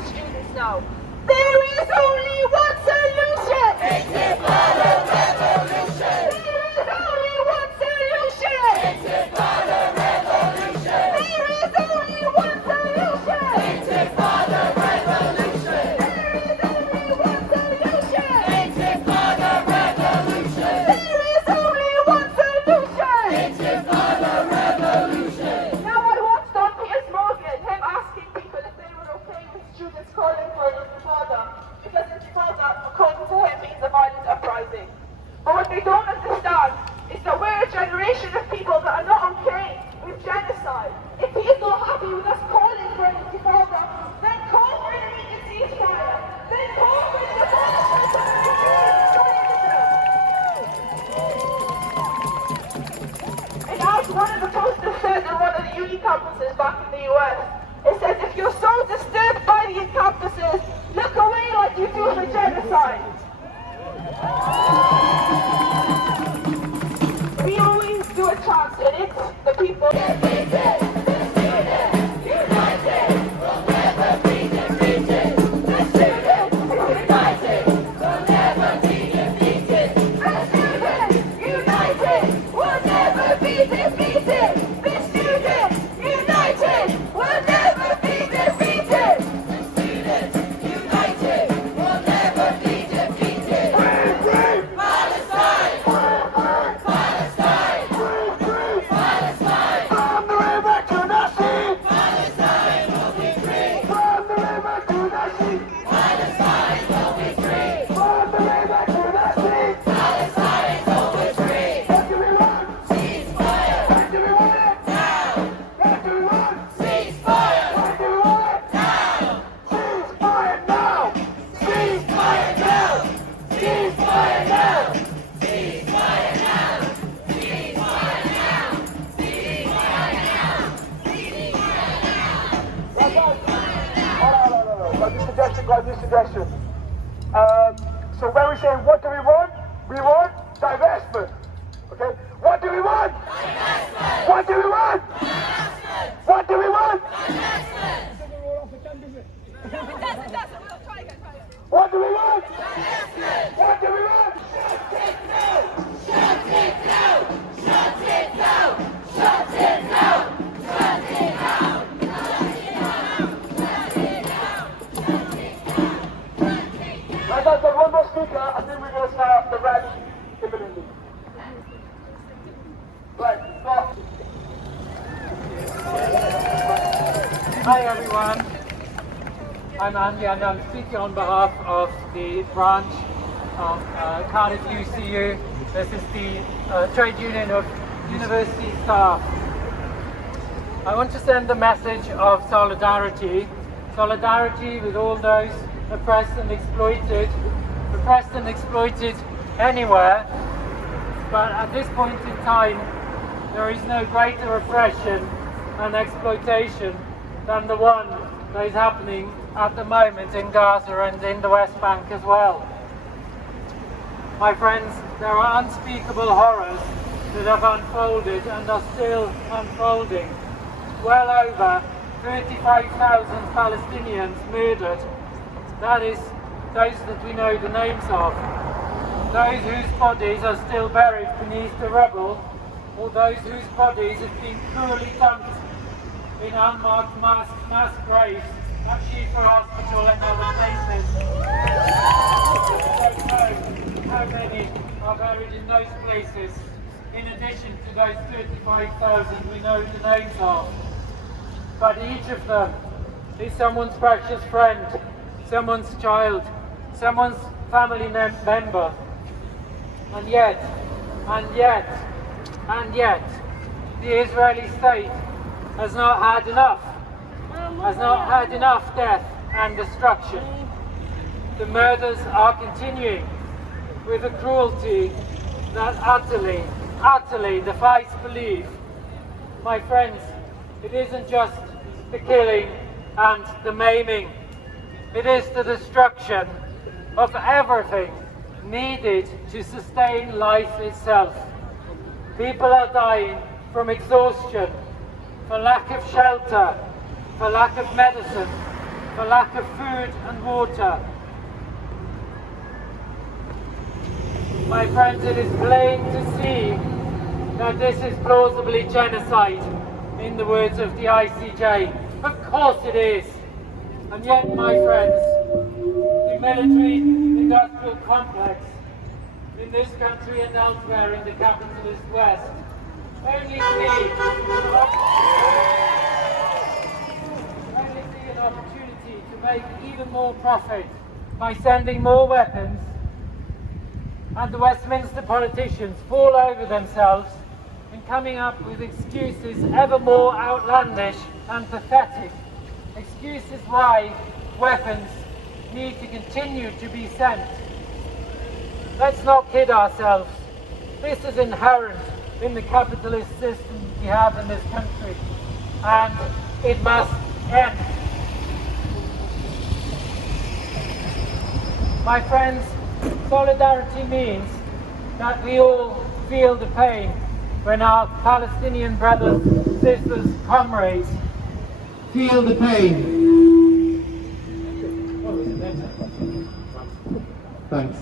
the students know. There is only one solution! Intifada revolution! There is only one solution! Intifada revolution! There is only one solution! Intifada revolution! There is only one solution! Intifada revolution! There is only one solution! Intifada revolution! Now I watched on his slogan, him asking people if they were okay with students calling for an intifada, because intifada, according to him, means a violent uprising. But what they don't understand is that we're a generation of people that are not okay with genocide. If he is not happy with us calling for an intifada, then call for an immediate ceasefire. Then call for the abolishment of the And as one of the posters said on one of the uni campuses back in the US, it says, if you're so disturbed by the encampments, look away like you do for genocide. We always do a chant, and it's the people. Defeated, the students united, will never be defeated. The students united, will never be defeated. The students united, will never be defeated. The students united, will never be defeated. The students united, will never be defeated. Palestine! Palestine! Palestine! From the river to the sea! Palestine will be free! From the river to the sea! Palestine will be free! From the river to the sea! Palestine will be free! What do we want? Ceasefire! What do we want it? Now! What do we want? Ceasefire! What do we want it? Now! Ceasefire now! Ceasefire now! Ceasefire now! Ceasefire now! Ceasefire now! Ceasefire now! Got this suggestion. So when we say what do we want divestment. Okay? What do we want? Divestment. What do we want? Divestment. What do we want? Divestment. What do we want? Divestment. What do we want? Shut it down! Shut it down! Shut it down! Shut it down! I've got one more speaker. I think we're going to start the rally imminently. Right, stop. Hi everyone, I'm Andy and I'm speaking on behalf of the branch of Cardiff UCU. This is the trade union of university staff. I want to send a message of solidarity with all those oppressed and exploited anywhere, but at this point in time there is no greater oppression and exploitation than the one that is happening at the moment in Gaza and in the West Bank as well. My friends, there are unspeakable horrors that have unfolded and are still unfolding. Well over 35,000 Palestinians murdered. That is those that we know the names of. Those whose bodies are still buried beneath the rubble, or those whose bodies have been cruelly dumped in unmarked mass graves at Shifa Hospital and other places. We don't know how many are buried in those places, in addition to those 35,000 we know the names of. But each of them is someone's precious friend, someone's child, someone's family member. And yet, the Israeli state has not had enough death and destruction. The murders are continuing with a cruelty that utterly defies belief. My friends, it isn't just the killing and the maiming, it is the destruction of everything needed to sustain life itself. People are dying from exhaustion, for lack of shelter, for lack of medicine, for lack of food and water. My friends, it is plain to see that this is plausibly genocide, in the words of the ICJ. Of course it is. And yet, my friends, the military-industrial complex in this country and elsewhere in the capitalist West only see an opportunity to make even more profit by sending more weapons, and the Westminster politicians fall over themselves in coming up with excuses ever more outlandish and pathetic. Excuses why weapons need to continue to be sent. Let's not kid ourselves. This is inherent in the capitalist system we have in this country, and it must end. My friends, solidarity means that we all feel the pain when our Palestinian brothers, sisters, comrades feel the pain. Thanks.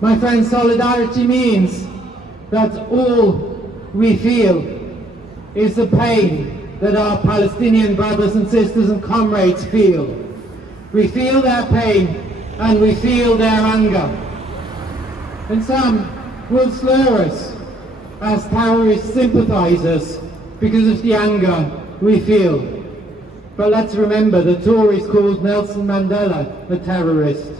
My friends, solidarity means that all we feel is the pain that our Palestinian brothers and sisters and comrades feel. We feel their pain and we feel their anger. And some will slur us as terrorist sympathisers because of the anger we feel. But let's remember, the Tories called Nelson Mandela a terrorist.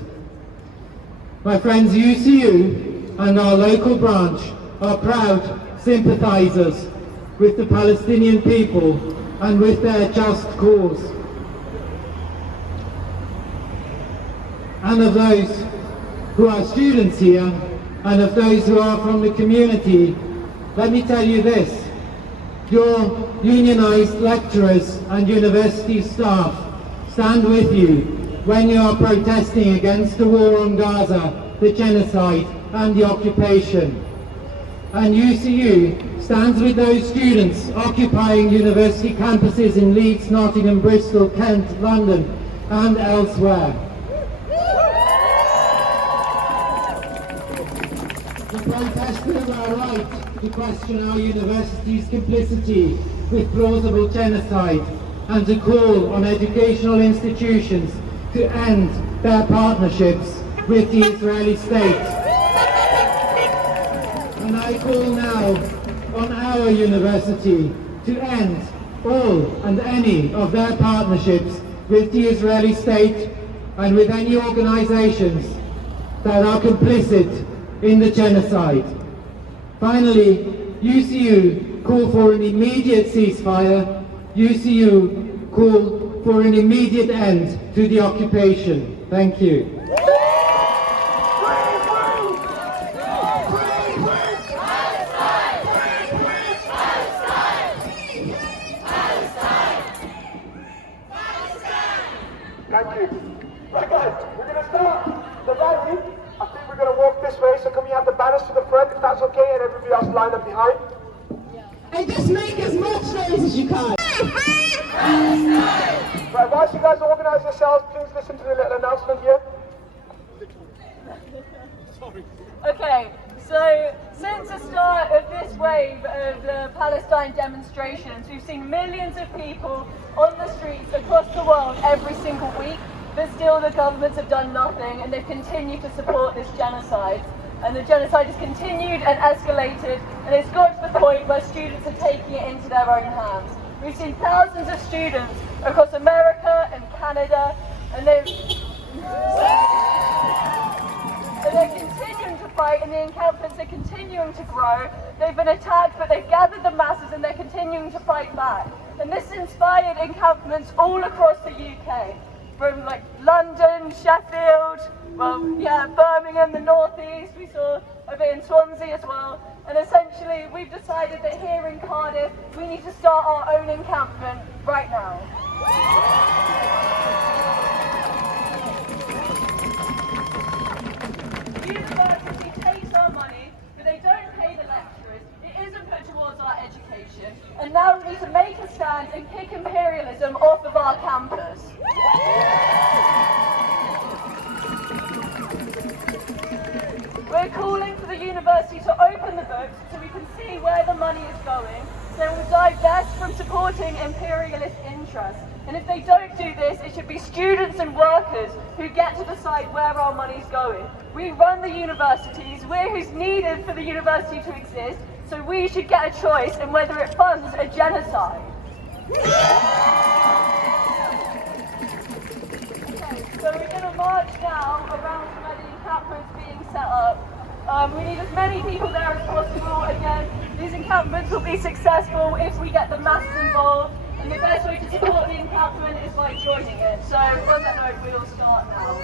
My friends, UCU and our local branch are proud sympathisers with the Palestinian people and with their just cause. And of those who are students here, and of those who are from the community, let me tell you this: your unionised lecturers and university staff stand with you when you are protesting against the war on Gaza, the genocide and the occupation. And UCU stands with those students occupying university campuses in Leeds, Nottingham, Bristol, Kent, London and elsewhere. The protesters are right to question our university's complicity with plausible genocide and to call on educational institutions to end their partnerships with the Israeli state. And I call now on our university to end all and any of their partnerships with the Israeli state and with any organisations that are complicit in the genocide. Finally, UCU call for an immediate ceasefire. UCU call for an immediate end to the occupation. Thank you. Thank you. Right guys, we're going to start the rally. I think we're going to walk this way, so can we have the banners to the front if that's okay, and everybody else line up behind? And just make as much noise as you can. Right, whilst you guys organise yourselves, please listen to the little announcement here. Okay, so since the start of this wave of the Palestine demonstrations, we've seen millions of people on the streets across the world every single week, but still the governments have done nothing and they've continued to support this genocide. And the genocide has continued and escalated, and it's got to the point where students are taking it into their own hands. We've seen thousands of students across America and Canada, and they're continuing to fight, and the encampments are continuing to grow. They've been attacked, but they've gathered the masses and they're continuing to fight back. And this inspired encampments all across the UK, from like London, Sheffield, Birmingham, the northeast. We saw a bit in Swansea as well. And essentially, we've decided that here in Cardiff, we need to start our own encampment right now. The university takes our money, but they don't pay the lecturers. It isn't put towards our education. And now we need to make a stand and kick imperialism off of our campus. supporting imperialist interests. And if they don't do this, it should be students and workers who get to decide where our money's going. We run the universities, we're who's needed for the university to exist, so we should get a choice in whether it funds a genocide. So we're going to march now around where the encampment's being set up. We need as many people there as possible. Again, these encampments will be successful if we get the masses involved, and the best way to support the encampment is by joining it. So on that note, we'll start now.